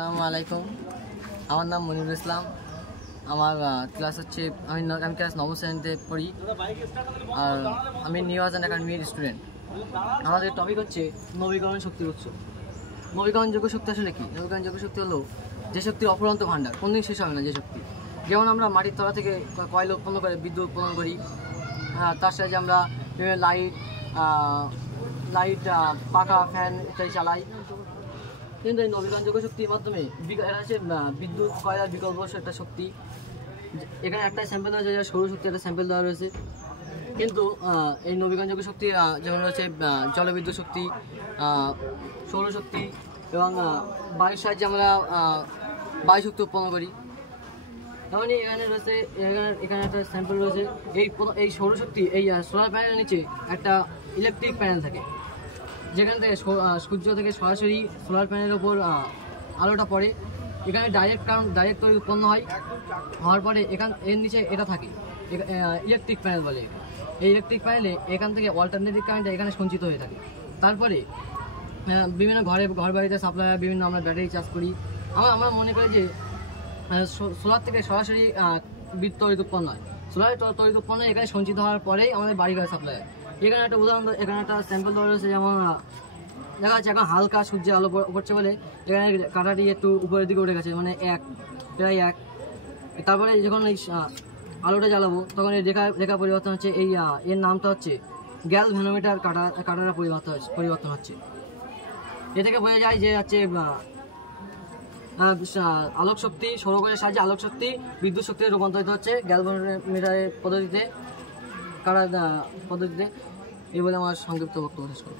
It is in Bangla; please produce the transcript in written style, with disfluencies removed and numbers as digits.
আসসালামু আলাইকুম। আমার নাম মনিরুল ইসলাম। আমার ক্লাস হচ্ছে আমি ক্লাস 9ম শ্রেণীতে পড়ি। আর আমি নিউ হাসান একাডেমির স্টুডেন্ট। আমাদের টপিক হচ্ছে নবীকরণ শক্তির উৎস। নবীকরণযোগ্য শক্তি আসলে কি? নবীকরণযোগ্য শক্তি হলো যে শক্তির অফুরন্ত ভাণ্ডার, কোনদিন শেষ হবে না যে শক্তি। যেমন আমরা মাটির তলা থেকে কয়লা উৎপন্ন করে বিদ্যুৎ উৎপন্ন করি, তার সাথে আমরা লাইট পাখা ফ্যান ইত্যাদি চালাই। কিন্তু এই নবীকরণযোগ্য শক্তির মাধ্যমে এটা হচ্ছে বিদ্যুৎ কয়লার বিকল্প একটা শক্তি। এখানে একটা স্যাম্পল দেওয়া যায়, সৌরশক্তি একটা স্যাম্পল দেওয়া রয়েছে। কিন্তু এই নবীকরণযোগ্য শক্তি যেমন রয়েছে জলবিদ্যুৎ শক্তি, সৌরশক্তি এবং বায়ুর সাহায্যে আমরা বায়ু শক্তি উৎপন্ন করি। তেমনি এখানে রয়েছে এখানে একটা স্যাম্পল রয়েছে। এই সৌরশক্তি এই সোলার প্যানেলের নিচে একটা ইলেকট্রিক প্যানেল থাকে, যেখান থেকে সূর্য থেকে সরাসরি সোলার প্যানেলের ওপর আলোটা পড়ে। এখানে ডাইরেক্ট তৈরি উৎপন্ন হওয়ার পরে এর নিচে এটা থাকে ইলেকট্রিক প্যানেল বলে। এই ইলেকট্রিক প্যানেলে এখান থেকে অল্টারনেটিভ কারেন্টটা এখানে সঞ্চিত হয়ে থাকে। তারপরে বিভিন্ন ঘর বাড়িতে সাপ্লাই, বিভিন্ন আমরা ব্যাটারি চার্জ করি। আমরা মনে করি যে সোলার থেকে সরাসরি বিদ্যুৎ তড়িৎ উৎপন্ন হয়। সোলার তড়িৎ উৎপন্ন এখানে সঞ্চিত হওয়ার পরেই আমাদের বাড়ি ঘরে সাপ্লাই হয়। এখানে একটা উদাহরণ, এখানে একটা স্যাম্পল দেওয়া রয়েছে। যেমন দেখা যাচ্ছে এখন হালকা সূর্যের আলো পড়ছে বলে এখানে কাঁটাটি একটু উপরের দিকে উঠে গেছে, মানে প্রায় 1। তারপরে যখন এই আলোটা জ্বালাবো তখন এই রেখা পরিবর্তন হচ্ছে। এর নামটা হচ্ছে গ্যালভ্যানোমিটার কাঁটার পরিবর্তন হচ্ছে। এ থেকে বোঝা যায় যে হচ্ছে আলোক শক্তি, সৌরকোষের সাহায্যে আলোক শক্তি বিদ্যুৎ শক্তিতে রূপান্তরিত হচ্ছে গ্যালভ্যানোমিটারের পদ্ধতিতে, কাঁটার পদ্ধতিতে। এই বলে আমার সংক্ষিপ্ত বক্তব্য শেষ করব।